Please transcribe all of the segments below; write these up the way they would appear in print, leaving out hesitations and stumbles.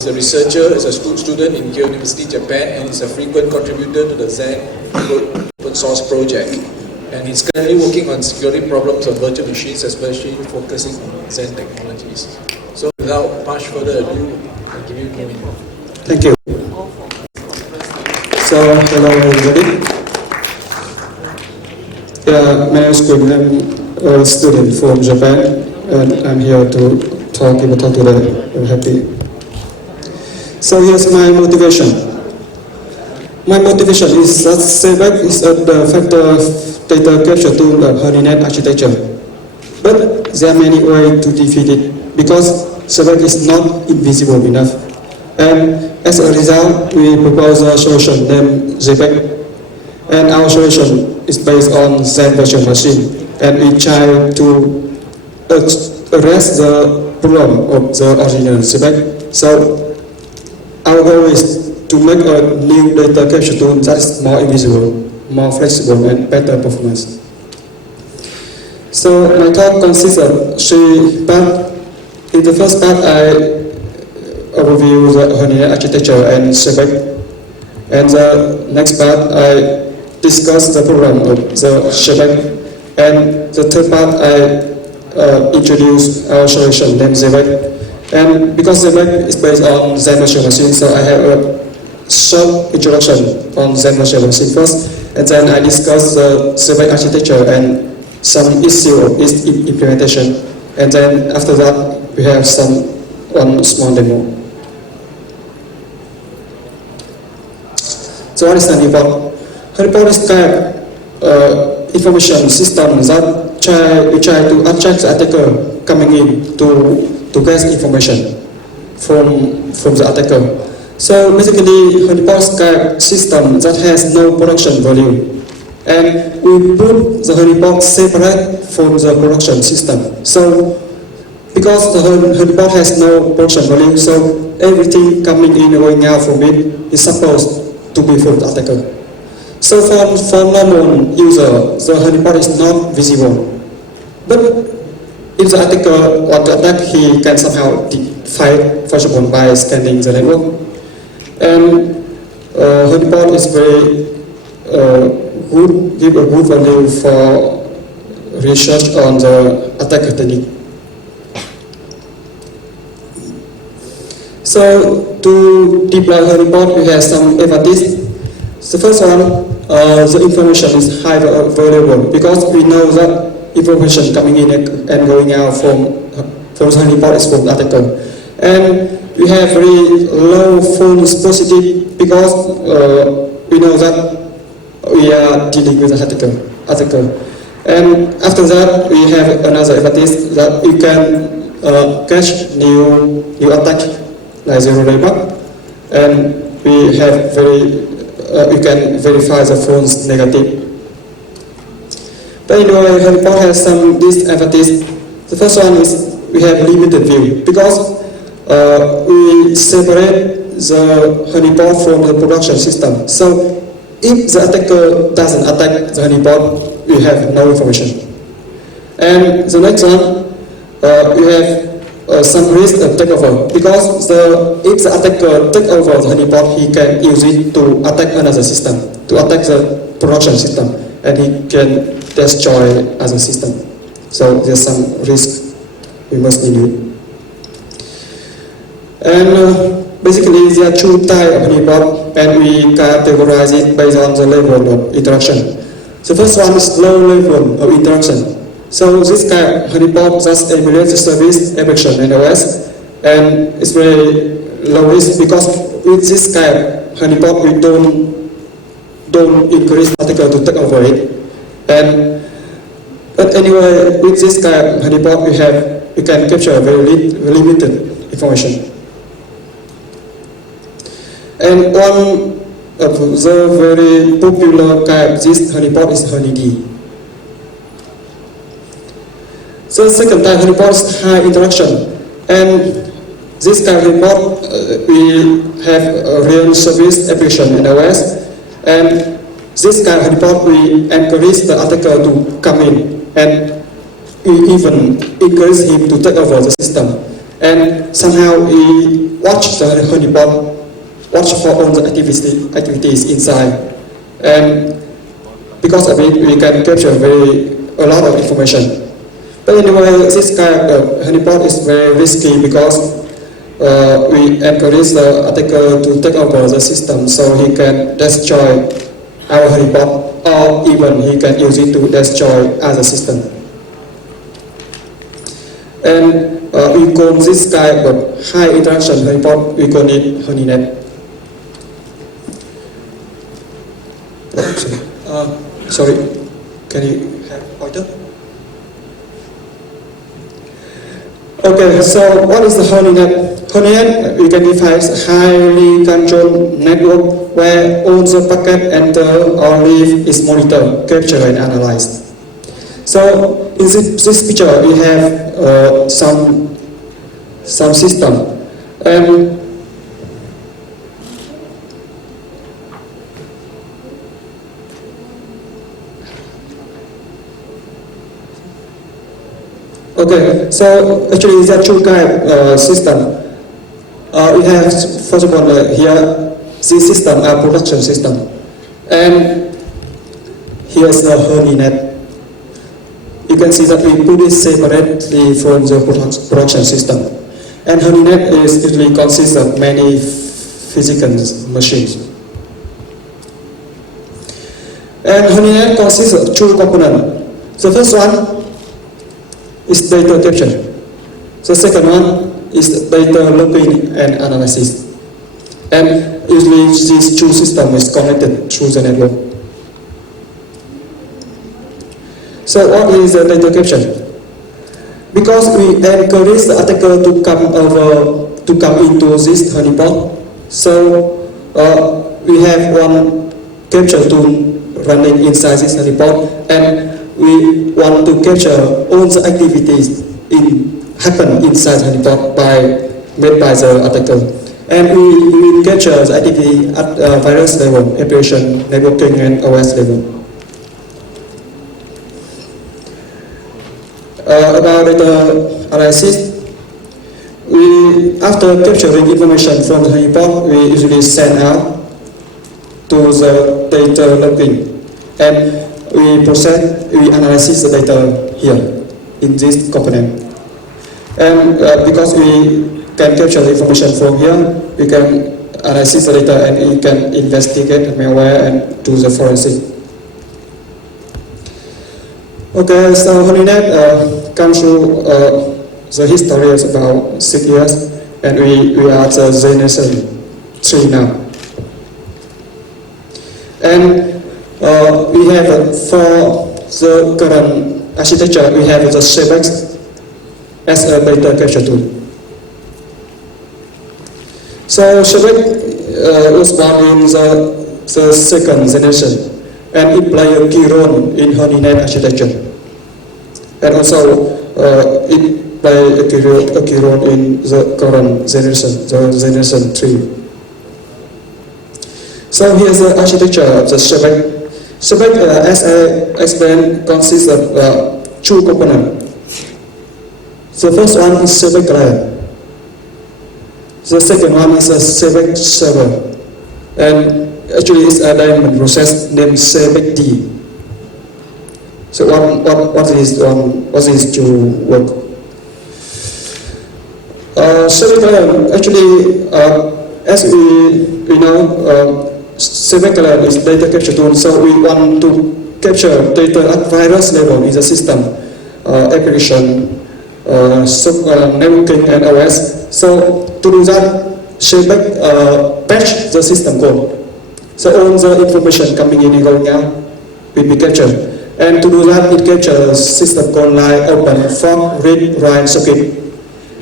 He's a researcher, is a student in Kyoto University, Japan, and is a frequent contributor to the Zen open source project. And he's currently working on security problems of virtual machines, especially focusing on Zen technologies. So without much further ado, I'll give you Nguyen. Thank you. So, hello everybody. Yeah, my name is Quynh. I'm a student from Japan, and I'm here to talk today. I'm happy. So here's my motivation. My motivation is that CBAC is a de facto data capture tool of HoneyNet architecture. But there are many ways to defeat it because CBAC is not invisible enough. And as a result, we propose a solution named ZBAC. And our solution is based on Zen virtual machine. And we try to address the problem of the original ZBAC. So our goal is to make a new data capture tool that is more invisible, more flexible, and better performance. So my talk consists of 3 parts. In the first part, I overview the HoneyNet architecture and ZBAC. And the next part, I discuss the problem of the ZBAC. And the third part, I introduce our solution named ZBAC. And because ZBAC is based on Zen virtual machine, so I have a short introduction on Zen virtual machine first, and then I discuss the ZBAC architecture and some issue of its implementation, and then after that we have one small demo. So what is Honeypot? Honeypot is kind of information system that we try to attract the attacker coming in to get information from the attacker. So basically, Honeypot is a system that has no production volume, and we put the Honeypot separate from the production system. So because the Honeypot has no production volume, so everything coming in and going out from it is supposed to be from the attacker. So for normal user, the Honeypot is not visible. But if the attacker want to attack, he can somehow fight, for example, by scanning the network. And Honeypot is very good, give a good value for research on the attacker technique. So to deploy Honeypot, we have some advantages. The first one, the information is highly available because we know that information coming in and going out from the Honeypot is from the attacker. And we have very low false positive because we know that we are dealing with the attacker. And after that, we have another advantage that we can catch new attack like zero-day bug, and we have we can verify the false negative. But anyway, Honeypot has some disadvantages. The first one is we have limited view because we separate the Honeypot from the production system. So if the attacker doesn't attack the Honeypot, we have no information. And the next one, we have some risk of takeover because if the attacker takes over the Honeypot, he can use it to attack another system, to attack the production system, and he can destroy other system. So there's some risk we must deal with. And basically there are 2 types of Honeypot, and we categorize it based on the level of interaction. The first one is low level of interaction. So this kind of Honeypot just emulates the service application in OS, and it's very low risk because with this kind of Honeypot we don't encourage the attacker to take over it. But anyway, with this kind of Honeypot we can capture very limited information. And one of the very popular kind of this Honeypot is HoneyD. So the second type Honeypot is high interaction, and this kind of Honeypot we have a real service application in OS, and this kind of Honeypot we encourage the attacker to come in, and we even encourage him to take over the system. and somehow we watch the honeypot, watch for all the activities inside, and because of it we can capture a lot of information. But anyway, this kind of honeypot is very risky because we encourage the attacker to take over the system so he can destroy our honeypot, or even he can use it to destroy other systems. And we call this kind of high interaction honeypot, we call it honeynet. Sorry, can you have pointer? Okay, so what is the honeynet? Honeynet we can define as a highly controlled network where all the packet enter or leave is monitored, captured and analyzed. So in this picture we have some system, and okay, so actually there are two kind of system. We have, first of all, here, this system are production system, and here's the honeynet. You can see that we put it separately from the production system. And honeynet usually consists of many physical machines. And honeynet consists of two components. The first one is data capture. The second one is data logging and analysis. And usually these two systems is connected through the network. So what is the data capture? Because we encourage the attacker to come into this honeypot, so we have one capture tool running inside this honeypot, and we want to capture all the activities happen inside honeypot made by the attacker. And we will capture the activity at virus level, application, networking, and OS level. About data analysis, after capturing information from the honeypot, we usually send out to the data logging, and we analyze the data here in this component. And because we can capture the information from here, we can analyze the data and we can investigate the malware and do the forensic. Okay, so honeynet comes through the history is about 6 years, and we are at the generation 3 now. And we have for the current architecture, we have the ShapeX as a data capture tool. So ShapeX was born in the second generation, and it plays a key role in honeynet architecture. And also, it plays a key role in the current generation, the generation 3. So here's the architecture of the ShapeX. ShapeX, as I explained, consists of two components. The first one is ShapeX client. The second one is a ShapeX server. And actually it's a diamond process named ShapeX-D. So what is to work? ShapeX client, actually, as we know, ShapeX client is data capture tool, so we want to capture data at virus level in the system, application, networking and OS. So to do that, ShapeX patch the system code. So all the information coming in and going out will be captured. And to do that, it captures system code like open, fork, read, write, socket.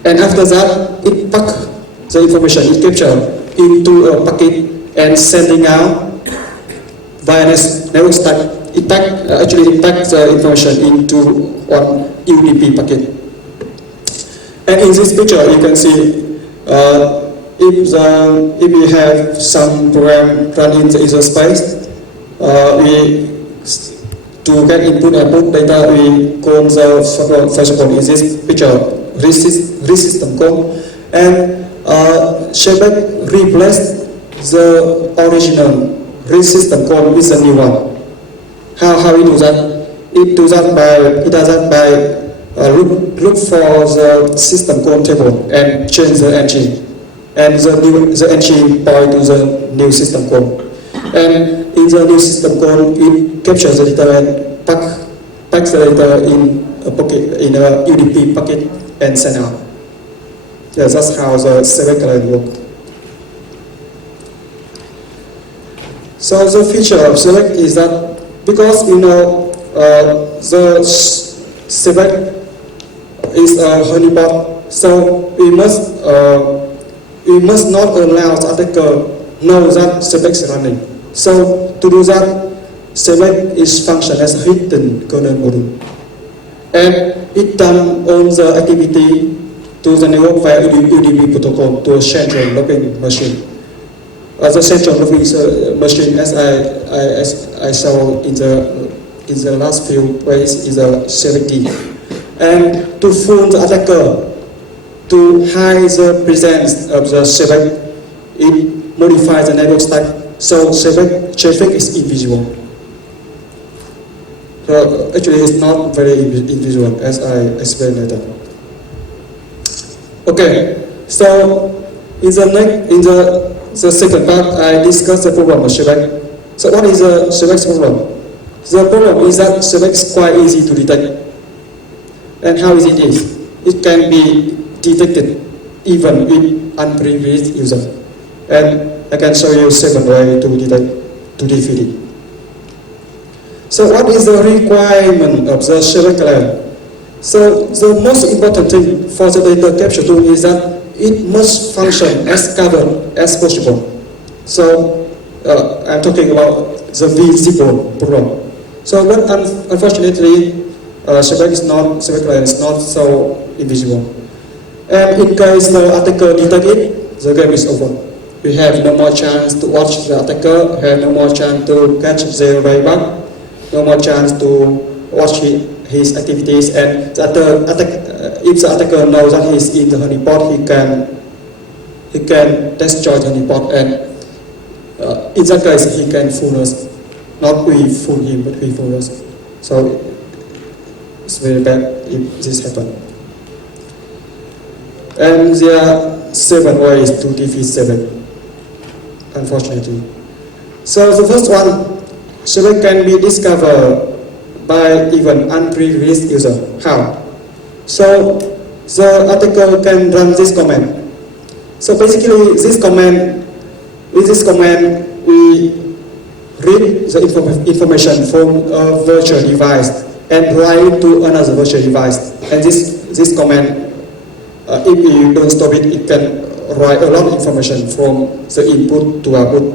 And after that, it packs the information it captured into a packet and sending out via network stack. It packs the information into one UDP packet. And in this picture, you can see if we have some program run in the user space, to get input and output data, we call the first of all in this picture read system code, and Shebeck replaced the original read system code with a new one. How it do that? It does that by look for the system code table and change the entry, and the entry point to the new system code. And in the new system code, it captures the data and packs the data in a bucket, in a UDP bucket, and send out. Yeah, that's how the Shebeck client works. So the feature of Shebeck is that because the Shebeck is a honeypot, so we must not allow the attacker know that Shebeck is running. So to do that, Shebeck is function as a hidden kernel module, and it done all the activity to the network via UDP protocol to a central logging machine. The central logging machine, as I saw in the last few ways, is a Shebeck key. And to fool the attacker to hide the presence of the Shebeck, it modifies the network stack so Shebeck traffic is invisible. So actually it's not very invisible, as I explained later. Okay, so in the second part, I discussed the problem of Shebeck. So what is the Shebeck's problem? The problem is that Shebeck is quite easy to detect. And how easy it is? It can be detected even with unprivileged user. And I can show you 7 ways to defeat it. So what is the requirement of the Shebeck layer? So the most important thing for the data capture tool is that it must function as covered as possible. So I'm talking about the visible problem. So but unfortunately, Shebeck layer is not so invisible. And in case the attacker detects it, the game is over. We have no more chance to watch the attacker, have no more chance to catch the bug, no more chance to watch his activities, and if the attacker knows that he's in the honeypot, he can destroy the honeypot, and in that case he can fool us. Not we fool him, but we fool us. So it's very bad if this happens. And there are 7 ways to defeat Shebeck, unfortunately. So the first one, Shebeck can be discovered by even unprivileged user. How? So the attacker can run this command. So basically with this command we read the information from a virtual device and write it to another virtual device. And this command, if you don't stop it, it can write a lot of information from the input to output.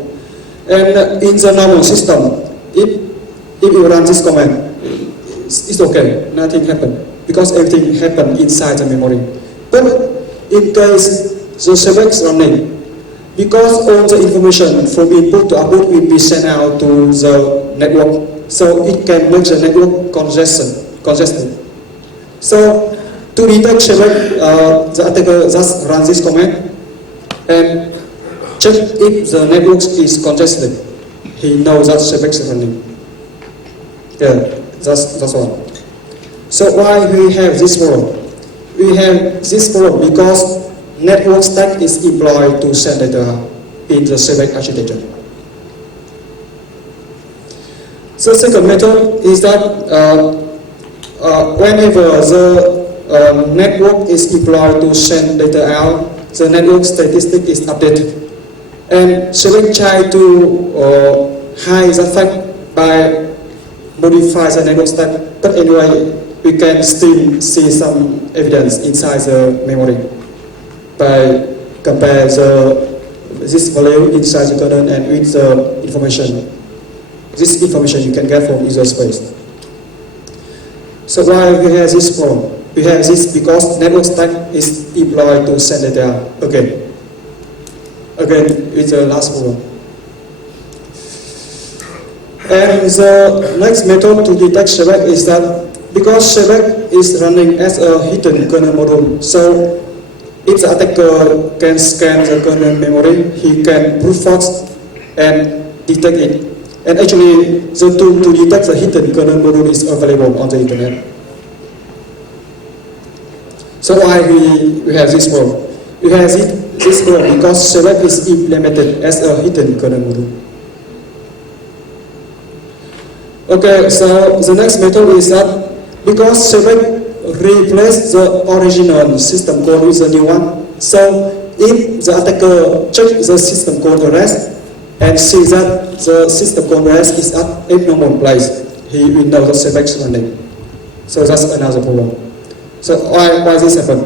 And in the normal system, if you run this command, it's okay, nothing happened, because everything happened inside the memory. But in case the Shebeck is running, because all the information from input to output will be sent out to the network, so it can make the network congested. So to detect Shebeck, the attacker just runs this command and check if the network is congested. He knows that Shebeck is running. Yeah, that's all. So why we have this problem? We have this problem because network stack is employed to send data in the Shebeck architecture. So second method is that whenever the network is employed to send data out, the network statistic is updated. And Shebeck try to hide the fact by modify the network stack, but anyway, we can still see some evidence inside the memory by compare this value inside the kernel and with the information. This information you can get from user space. So why we have this problem? We have this because network stack is employed to send data again with the last problem. And the next method to detect Shebeck is that because Shebeck is running as a hidden kernel module, so if the attacker can scan the kernel memory, he can brute force and detect it. And actually, the tool to detect the hidden kernel module is available on the internet. So why we have this problem? We have this problem because select is implemented as a hidden kernel module. Okay, so the next method is that because select replace the original system code with a new one, so if the attacker checks the system code address and see that the system code address is at abnormal place, he will know the select is running. So that's another problem. So why this happen?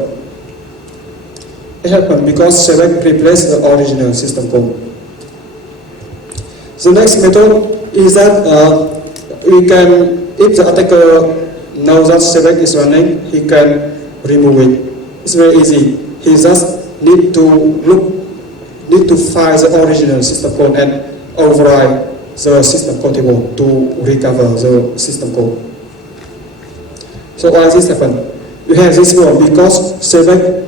It happened because select replace the original system code. The next method is that we can, if the attacker knows that select is running, he can remove it. It's very easy. He just need to find the original system code and override the system code table to recover the system code. So why this happen? We have this one because select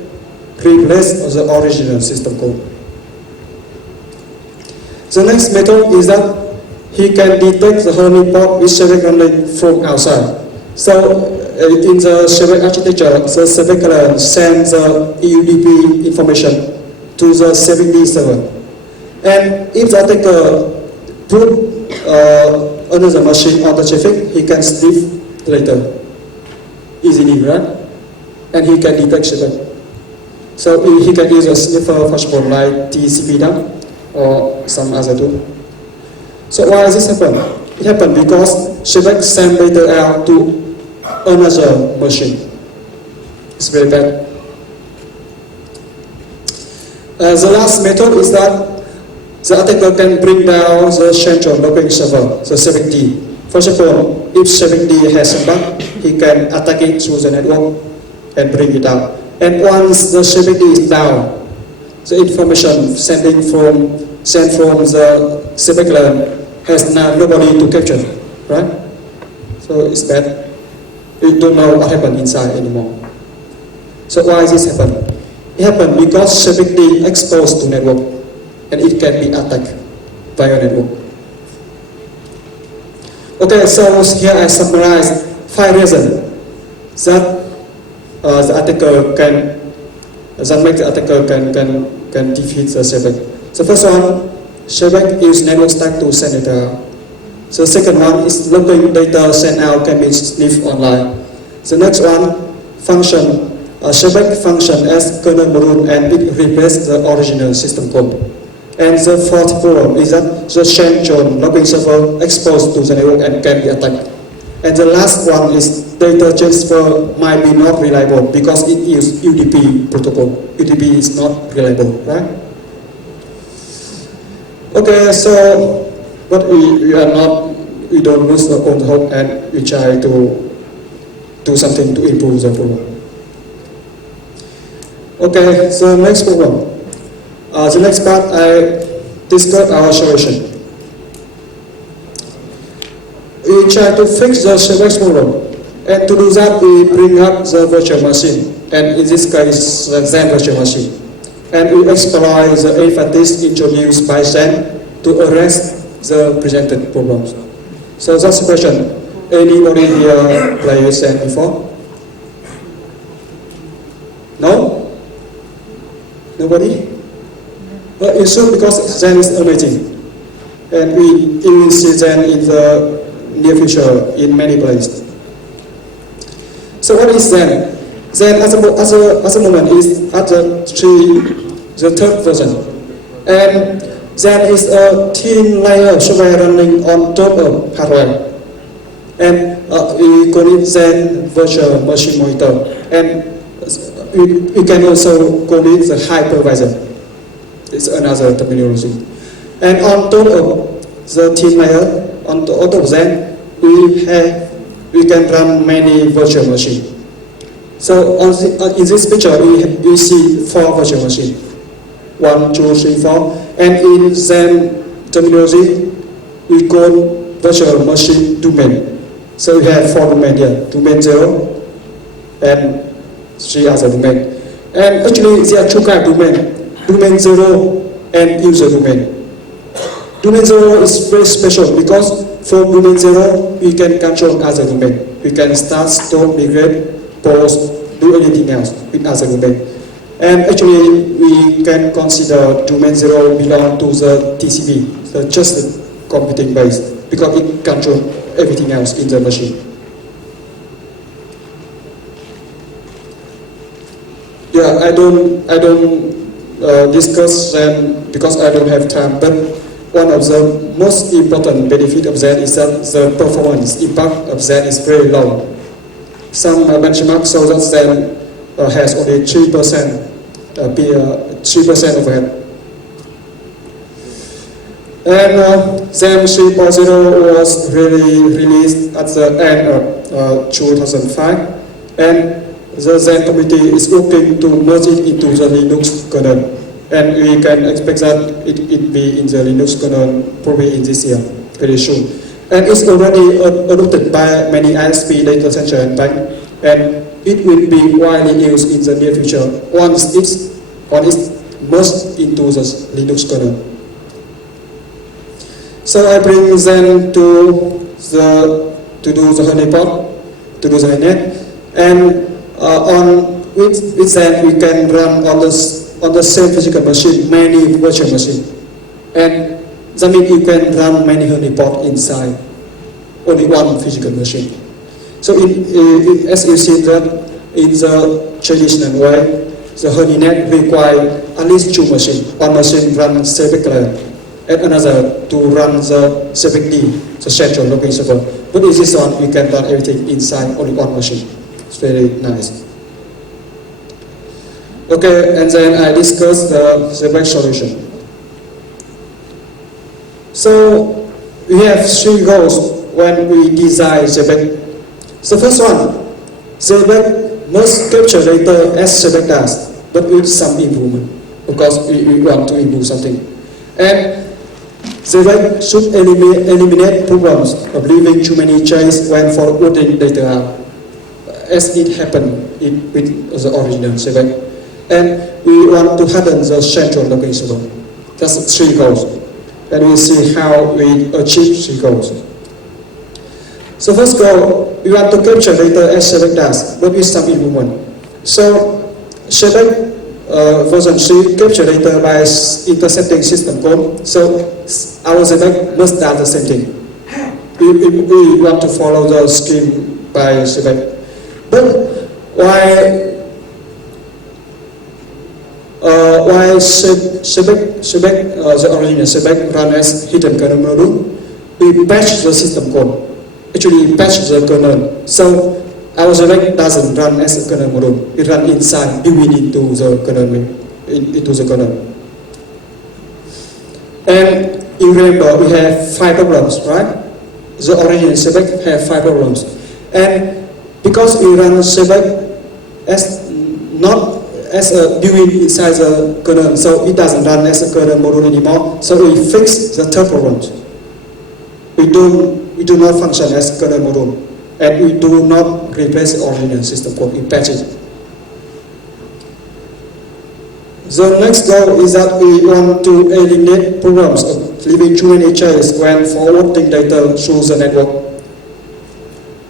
replace the original system code. The next method is that he can detect the honeypot with select running from outside. So in the select architecture, the surveiller sends the EUDP information to the 70 server. And if the attacker put another machine on the traffic, he can sniff later easily, right? And he can detect select. So he can use a sniffer function like TCP-DAM or some other tool. So why does this happen? It happened because select send data out to another machine. It's very bad. The last method is that the attacker can bring down the central logging server, the 70. For example, if 70 has a bug, he can attack it through the network and bring it down. And once the 70 is down, the information sent from the surveiller has now nobody to capture, right? So it's bad. We don't know what happened inside anymore. So why this happen? It happened because security exposed to network and it can be attacked via network. Okay, so here I summarize 5 reasons that the attacker can defeat the Shebeck. The first one, Shebeck use network stack to send data. The second one is logging data sent out can be sniffed online. The next one, function. Shebeck function as kernel module and it replaces the original system code. And the fourth problem is that the central logging server exposed to the network and can be attacked. And the last one is data transfer might be not reliable because it uses UDP protocol. UDP is not reliable, right? Okay, so but we don't lose the own hope and we try to do something to improve the problem. Okay, so next problem. The next part I discuss our solution. We try to fix the Shebeck problem, and to do that we bring up the virtual machine, and in this case the Zen virtual machine, and we exploit the AFATIS introduced by Zen to address the presented problems. So that's the question. Anybody here play Zen before? No? Nobody? Well, you should, because Zen is amazing, and we will see Zen in the near future in many places. So what is Zen? Zen at the moment is at the third version, and Zen is a thin layer of software running on top of hardware, and we call it Zen Virtual Machine Monitor, and we can also call it the hypervisor. It's another terminology. And on top of the thin layer, on top of Zen, we can run many virtual machines. So in this picture, we see 4 virtual machines. 1, 2, 3, 4. And in Zen terminology, we call virtual machine domain. So we have 4 domains here. Domain 0 and 3 other domains. And actually, there are two kinds of domain: domain 0 and user domain. Domain 0 is very special because for domain 0, we can control other domain. We can start, stop, migrate, pause, do anything else with other domain. And actually, we can consider domain 0 belong to the TCP, the trusted computing base, because it controls everything else in the machine. Yeah, I don't discuss them because I don't have time, but one of the most important benefit of that is that the performance impact of that is very low. Some benchmarks show that Zen has only 3% 3% overhead. And Zen 3.0 was really released at the end of 2005, and the Zen community is working to merge it into the Linux kernel, and we can expect that it be in the Linux kernel probably in this year, very soon. And it's already adopted by many ISP, data center, and bank, and it will be widely used in the near future once it's merged into the Linux kernel. So I bring Zen to do the Honeypot, to do the net, and with Zen we can run on the same physical machine many virtual machines, and that means you can run many Honeypot inside only one physical machine. So as you see that in the traditional way, the HoneyNet requires at least two machines. One machine runs CPEC layer, and another to run the CPEC-D, the central login server. But in this one, we can run everything inside only one machine. It's very nice. Okay, and then I discuss the CPEC solution. So we have three goals when we design CPEC. So first one, CPEC must capture data as CPEC does, but with some improvement, because we want to improve something. And CPEC should eliminate problems of leaving too many chains when forwarding data out, as it happened with the original CPEC. And we want to harden the central login server. That's three goals. And we'll see how we achieve three goals. So first goal, we want to capture data as CPEC does, but with some improvement. So CPEC version 3 capture data by intercepting system call. So our CPEC must do the same thing. We want to follow the scheme by CPEC. But why CPEC, the original CPEC run as hidden kernel module, we patch the system code. Actually, we patch the kernel. So our CPEC doesn't run as a kernel module. It runs inside, built into the kernel. And you remember, we have 5 problems, right? The original CPEC have 5 problems. And because we run CPEC as not as a built inside the kernel, so it doesn't run as a kernel module anymore. So we fix the third problem. We do not function as kernel module, and we do not replace the original system code. We patch it. The next goal is that we want to eliminate problems of leaving too many chains when forwarding data through the network.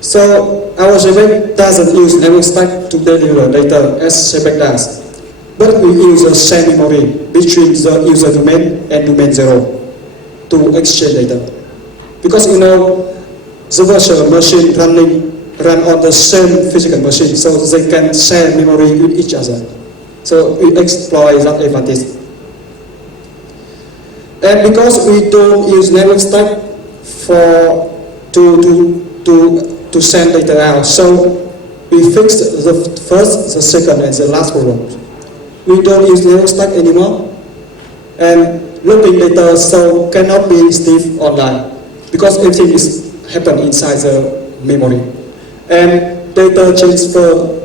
So our CPEC doesn't use network stack to deliver data as CPEC does, but we use a shared memory between the user domain and domain 0 to exchange data. Because you know, the virtual machine run on the same physical machine, so they can share memory with each other. So we exploit that advantage. And because we don't use network stack to send data out, so we fixed the first, the second, and the last problem. We don't use network stack anymore, and looping data so cannot be stiff online, because everything is happen inside the memory. And data transfer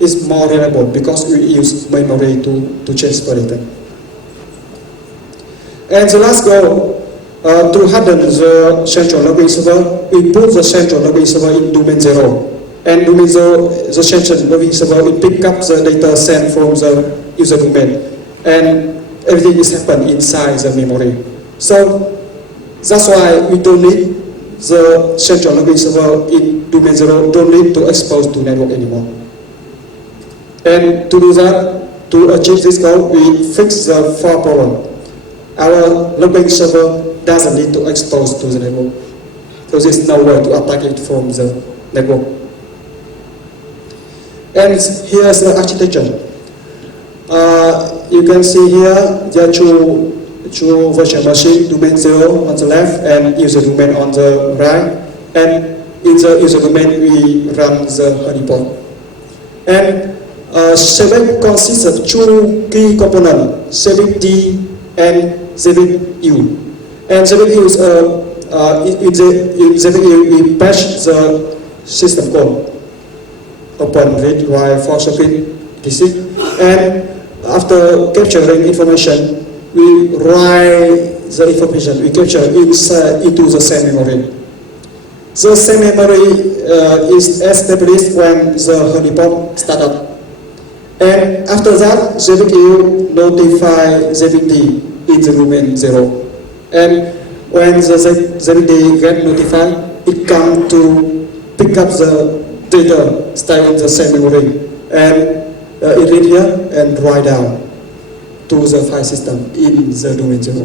is more reliable because we use memory to transfer data. And the last goal, to harden the central login server, we put the central login server in domain 0. And domain 0, the session logging server will pick up the data sent from the user domain, and everything is happen inside the memory. So that's why we don't need the central logging server in domain 0, don't need to expose to network anymore. And to do that, to achieve this goal, we fix the 4 problem. Our logging server doesn't need to expose to the network, because there's no way to attack it from the network. And here's the architecture. You can see here there are two virtual machine, domain 0 on the left and user domain on the right. And in the user domain we run the Honeypot. And Shebex consists of 2 key components, ShebexD and ShebexU. And ShebexU is in ShebexU we patch the system code. Open, read, write, force, repeat, etc. And after capturing information, we write the information we capture into the same memory. The same memory is established when the honeypot started. And after that, ShebexU notify ShebexD in the domain 0. And when the ShebexD get notified, it comes to pick up the data stay in the same memory, and it read here and write down to the file system in the domain 0.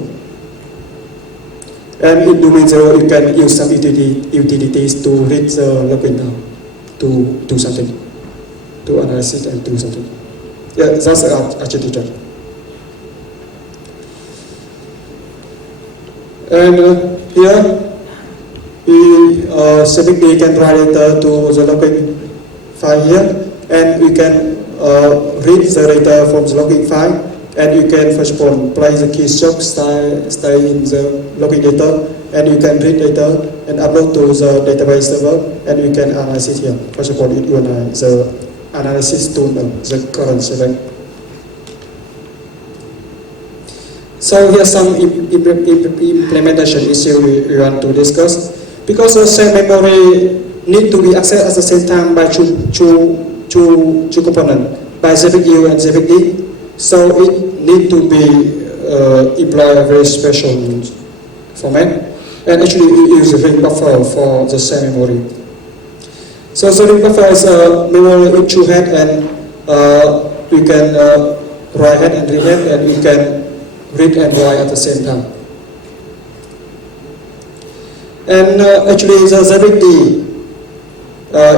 And in domain 0, you can use some utilities to read the login down, to do something, to analyze it and do something. Yeah, that's the architecture. And here, ShebexD can write data to the login file here, and we can read the data from the login file, and you can first of all play the keystroke, stay in the login data, and you can read data and upload to the database server, and you can analyze it here. First of all, it will the analysis tool, the current Shebex. So here's some implementation issue we want to discuss. Because the same memory need to be accessed at the same time by two components, by ShebexU and ShebexD, so it need to be employ a very special format. And actually we use a ring buffer for the same memory. So the ring buffer is a memory with 2 heads, and we can write head and read head, and we can read and write at the same time. And actually the ShebexD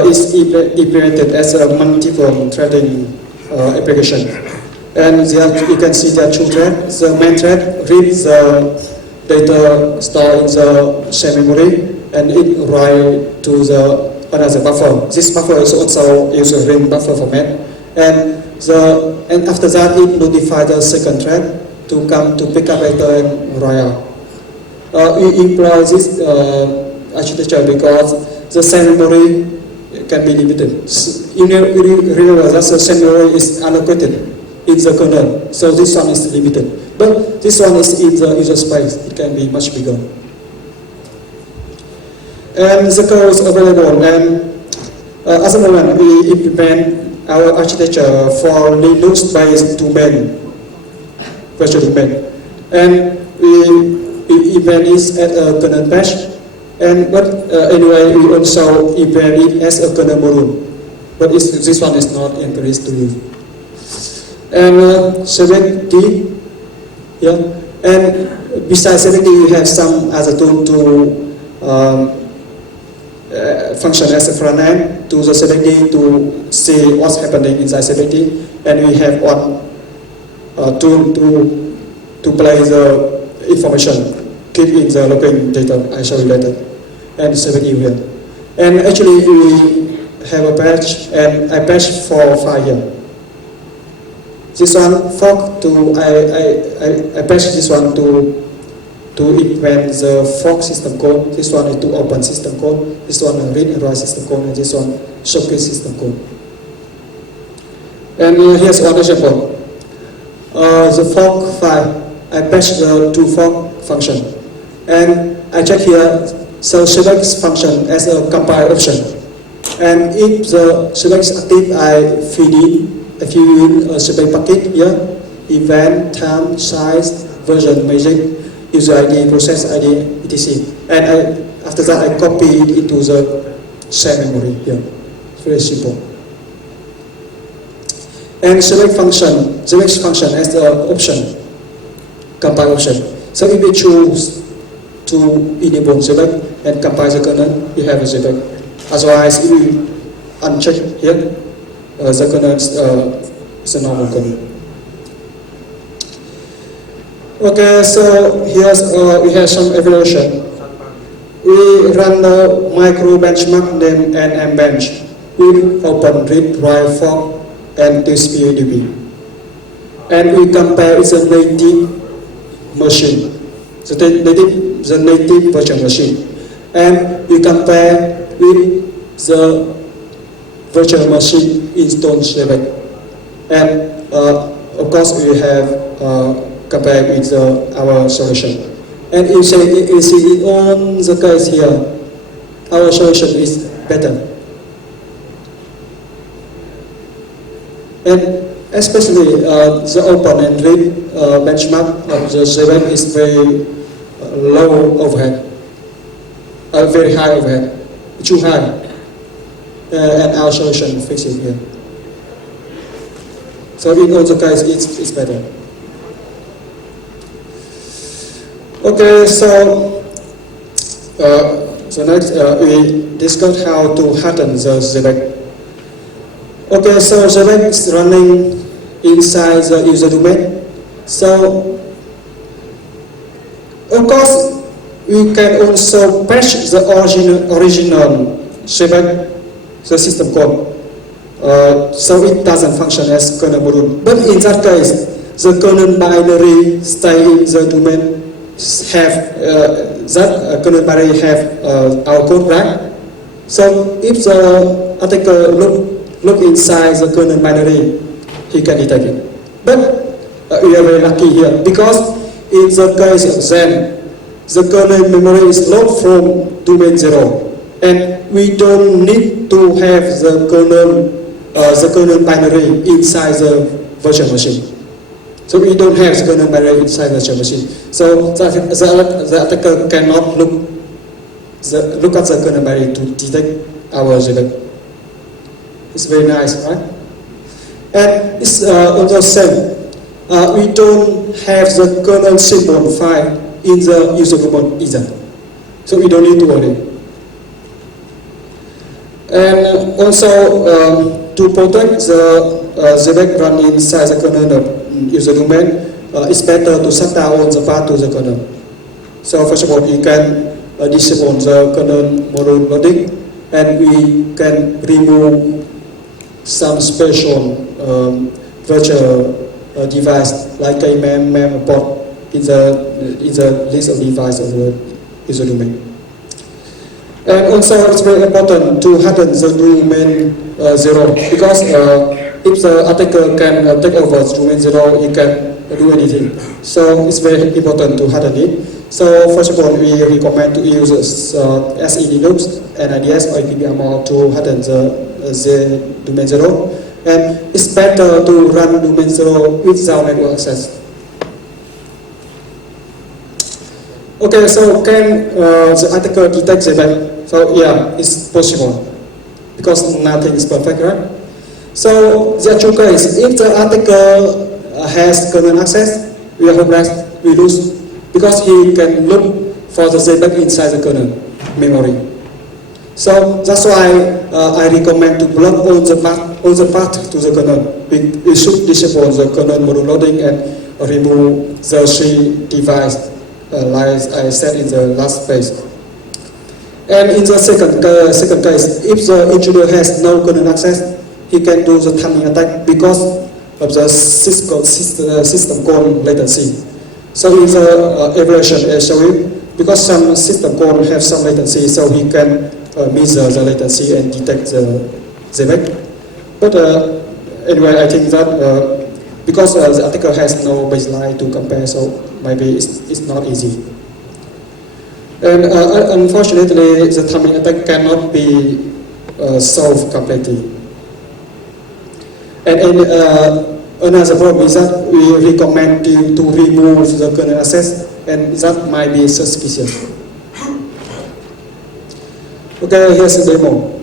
is implemented as a multiple threading application. And there you can see there are 2 threads. The main thread reads the data stored in the same memory, and it writes to the another buffer. This buffer is also used a ring buffer format. And after that it notifies the second thread to come to pick up data and write out. We employ this architecture because the same memory can be limited. You realize that the same memory is allocated in the kernel, so this one is limited. But this one is in the user space, it can be much bigger. And the code is available, and at the moment we implement our architecture for Linux-based domain, virtual domain. And we implement it at a kernel patch, but anyway we also implement it as a kernel module, but this one is not introduced to you. And ShebexD, yeah, and besides ShebexD we have some other tool to function as a front end to the ShebexD to see what's happening inside ShebexD, and we have one tool to play the information keep in the login data I show you later, and ShebexU here. And actually we have a patch, and I patched for 5 here. This one fork to I patched this one to implement the fork system code. This one is to open system code. This one read and write system code, and this one showcase system code. And here's one example. The fork file, I patched the to fork function, and I check here. So Shebex function as a compile option, And if the select is active, I fill in a select bucket here, event, time, size, version, magic, user ID, process ID, etc. And after that, I copy it into the shared memory here. It's very simple. And select function as the option, compile option. So if we choose to enable select and compile the kernel, we have a select. Otherwise, if we uncheck here, the kernel is a normal kernel. Okay, so here's we have some evaluation. We run the micro benchmark name and mbench with open, read, write, fork, and TSPADB. And we compare with the native machine, the native virtual machine. And we compare with the virtual machine installed select. And of course, we have compared with our solution. And you see on the case here, our solution is better. And especially the open and read benchmark of the 7 is very low overhead, very high overhead, too high, and our solution fixes it here. So in all the cases, it's better. Okay, so next we discuss how to harden the Zebek. Okay, so Zebek is running inside the user domain. So, of course, we can also patch the original Zebek, the system code. So it doesn't function as kernel module. But in that case, the kernel binary stay in the domain have kernel binary have our code, right? So if the attacker look inside the kernel binary, he can detect it. But we are very lucky here because in the case of Zen, the kernel memory is locked from domain 0, and we don't need to have the kernel binary inside the virtual machine. So we don't have the kernel binary inside the virtual machine. So the attacker cannot look at the kernel binary to detect our Zebek. It's very nice, right? And it's also same. We don't have the kernel symbol file in the user command either. So we don't need to worry. And also to protect the Zebek run inside the kernel user domain, it's better to shut down the path to the kernel. So first of all, you can disable the kernel module loading, and we can remove some special virtual device like a mem port in the list of devices of the user domain. And also it's very important to harden the domain 0 because if the attacker can take over domain 0, he can do anything. So it's very important to harden it. So first of all, we recommend to use SE Linux and IDS or PPMR to harden the domain 0. And it's better to run domain 0 without network access. Okay, so can the attacker detect Zebek? So yeah, it's possible because nothing is perfect, right? So the actual case, if the attacker has kernel access, we are hopeless, we lose, because he can look for the Zebek inside the kernel memory. So that's why I recommend to block all the path to the kernel. We should disable the kernel module loading and remove the 3 devices, like I said in the last page. And in the second case, if the intruder has no kernel access, he can do the timing attack because of the system call latency. So in the evaluation I show you, because some system call have some latency, so he can measure the latency and detect the Zebek. But anyway, I think that because the attacker has no baseline to compare, so maybe it's not easy. And unfortunately, the timing attack cannot be solved completely. And another problem is that we recommend you to remove the kernel access, and that might be suspicious. Okay, here's a demo.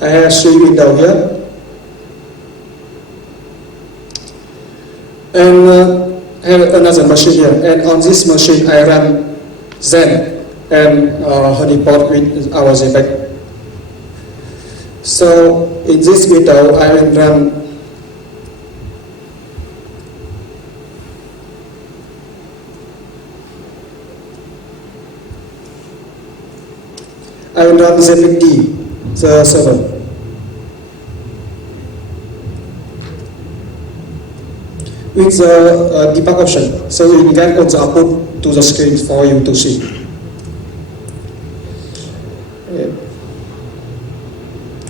I have 3 windows here, and I have another machine here, and on this machine I run Zen and Honeypot with our JPEG. So in this window I will run ZPD, the server. With the debug option, so we get all the output to the screen for you to see.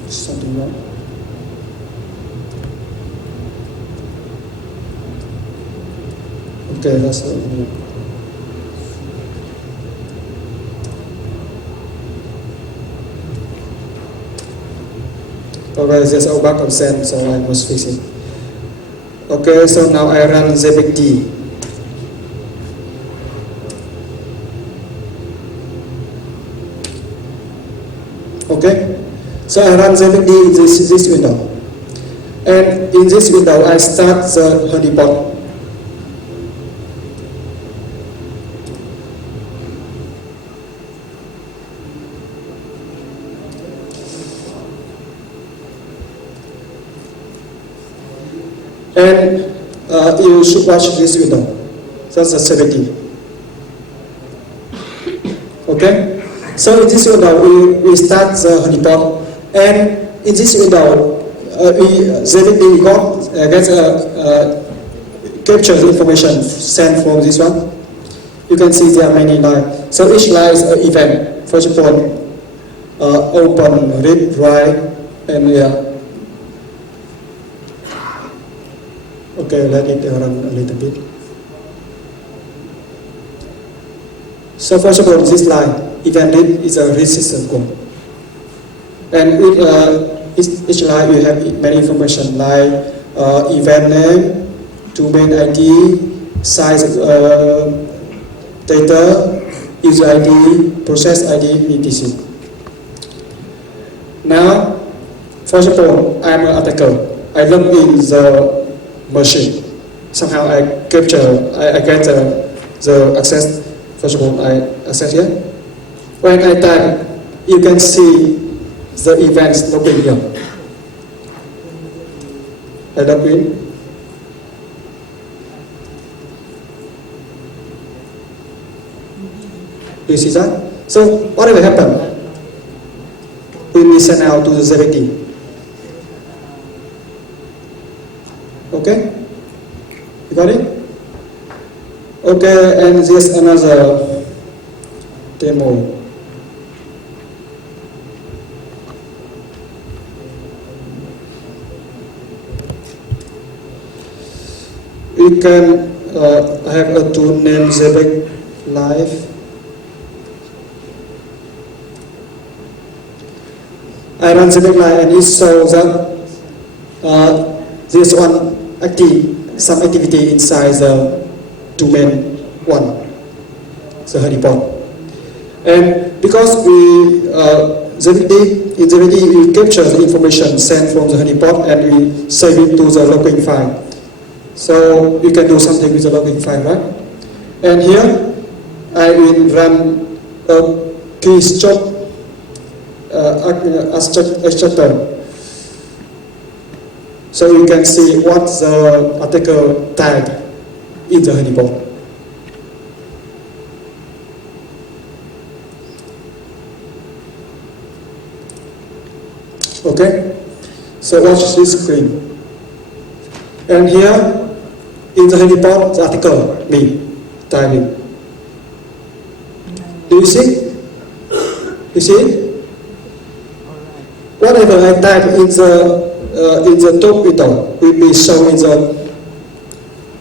Something wrong. Okay, that's it. Okay, there's a bug of send, so I must fix it. Okay, so now I run ZPD. Okay, so I run ZPD in this window. And in this window, I start the Honeypot. And you should watch this window. That's the 70. Okay? So in this window, we start the Honeypot, and in this window, ZPD gets capture the information sent from this one. You can see there are many lines. So each line is an event. For example, open, read, write, and yeah. Okay, let it run a little bit. So first of all, this line, event read is a read system code. And with each line you have many information like event name, domain ID, size data, user ID, process ID, etc. Now, first of all, I'm an attacker. I log in the machine. Somehow I capture, I get the access. First of all, I access here. When I type, you can see the events logging here. I log in. You see that? So what will happen when we send out to the ZPD? Okay? You got it? Okay, and there's another demo. We can have a tool named ZPEG Live. I run ZPEG Live and it shows that this one some activity inside the domain 1, the Honeypot. And because we in ZPD we capture the information sent from the Honeypot and we save it to the logging file. So we can do something with the logging file, right? And here I will run a keystroke extractor. So you can see what the attacker tagged in the Honeypot. Okay, so watch this screen. And here in the Honeypot, the attacker, me, typing. Do you see? You see it? Whatever I type in the top window will be shown in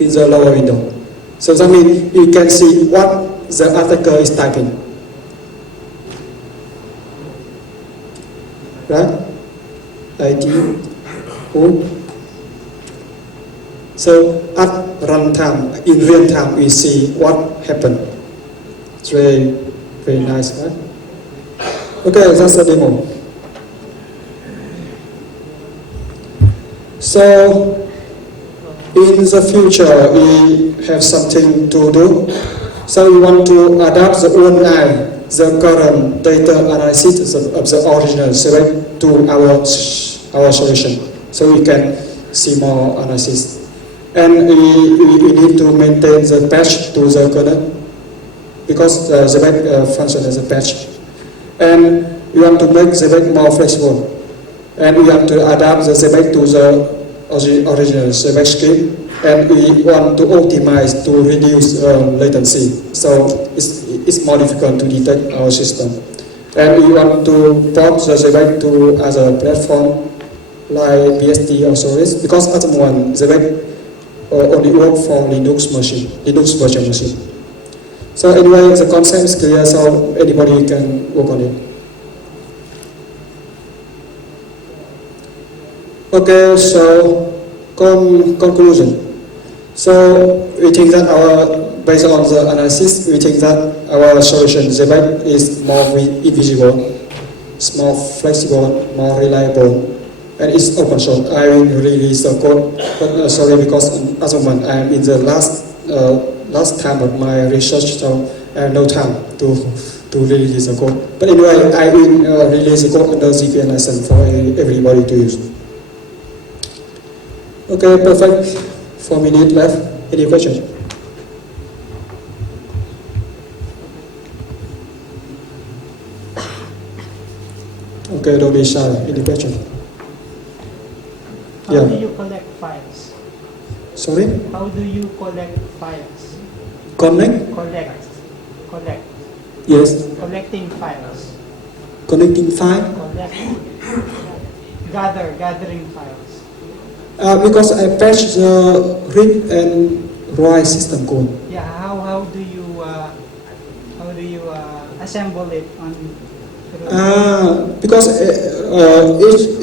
the lower window. So that means you can see what the attacker is typing. Right? ID, O. So at runtime, in real time, we see what happened. It's very, very nice, right? Okay, that's a demo. So in the future, we have something to do. So we want to adapt the online, the current data analysis of the original survey to our solution, so we can see more analysis. And we need to maintain the patch to the kernel, because the back function as a patch. And we want to make the back more flexible. And we want to adapt the back to the original back script. And we want to optimize to reduce latency. So it's more difficult to detect our system. And we want to port the back to other platform like BSD or Solis, because at the moment the back only work for Linux virtual machine. So anyway, the concept is clear, so anybody can work on it. Okay, so conclusion. So we think that based on the analysis, we think that our solution, ZBack, is more invisible, it's more flexible, more reliable, and it's open source. I will release the code, but sorry, because at the moment I am in the last time of my research, so I have no time to release the code. But anyway, I will release the code under ZVN license for everybody to use. Okay, perfect. 4 minutes left. Any question? Okay, don't be shy. Any question? How do you collect files? Sorry? How do you collect files? Collect? Collect. Yes. Collecting files. Connecting file? Gathering files. Because I patch the read and write system code. Yeah. How do you assemble it on? Because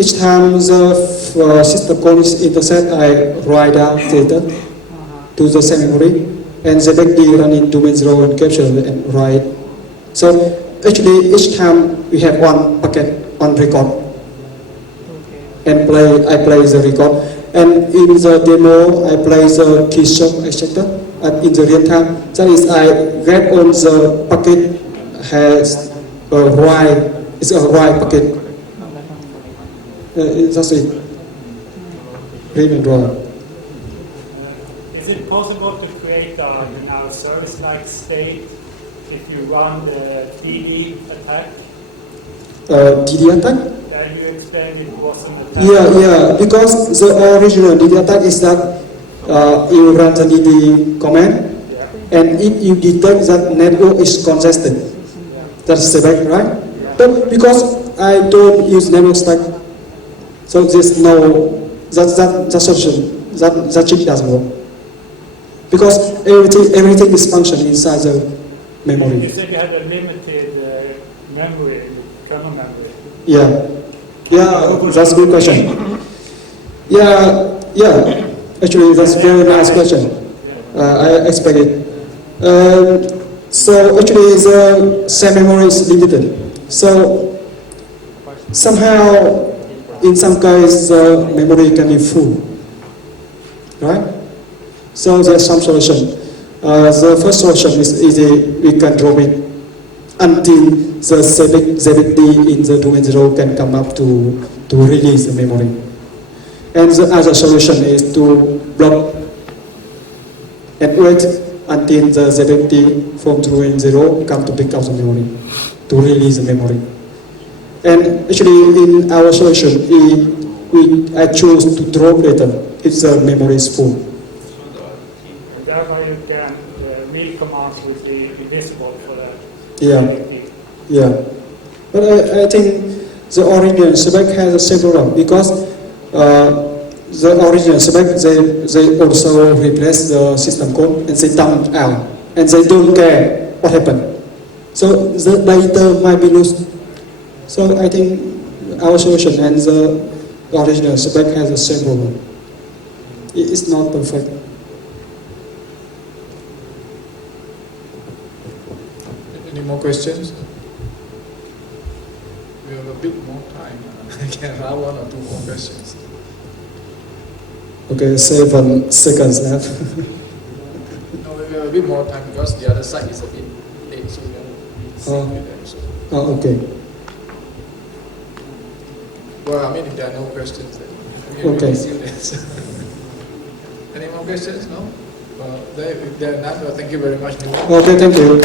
each time the system code is intersect, I write down data to the same memory, and the backend run in domain 0 and capture and write. So actually, each time we have one packet, one record, and I play the record. And in the demo, I play the keystroke extractor. And in the real time, that is, I get on the packet has a write. It's a write packet. That's it. Read and write. Is it possible to create a service-like state if you run the DD attack? DD attack? Then you explained it was an attack. Yeah, because the original DD attack is that you run the DD command, and if you detect that network is congested, that's the back, right? But because I don't use network stack, so there's no that solution, that chip doesn't work. Because everything is functioning inside the memory. You said you had a limited memory, kernel memory. Yeah, that's a good question. Yeah. Actually, that's a very nice question. I expect it. So actually, the same memory is limited. So somehow, in some cases, the memory can be full, right? So there's some solution. The first solution is easy. We can drop it until the ZBD in the domain 0 can come up to release the memory. And the other solution is to block and wait until the ZBD from domain 0 come to pick up the memory to release the memory. And actually, in our solution, I choose to drop later if the memory is full. And therefore, you can read commands will be visible for that. Yeah. But I think the original spec has a same problem, because the original spec they also replace the system code and they dump out, and they don't care what happened. So the data might be lost. So I think our solution and the original spec has the same problem. It is not perfect. Any more questions? We have a bit more time. I can allow one or two more questions. Okay, 7 seconds left. No, we have a bit more time because the other side is a bit late, so we have to be sync with them. So. Oh, okay. Well, I mean, if there are no questions, then we can Okay. release you then. Any more questions? No? Well, if there are none, well, thank you very much. Nguyen. Okay, thank you.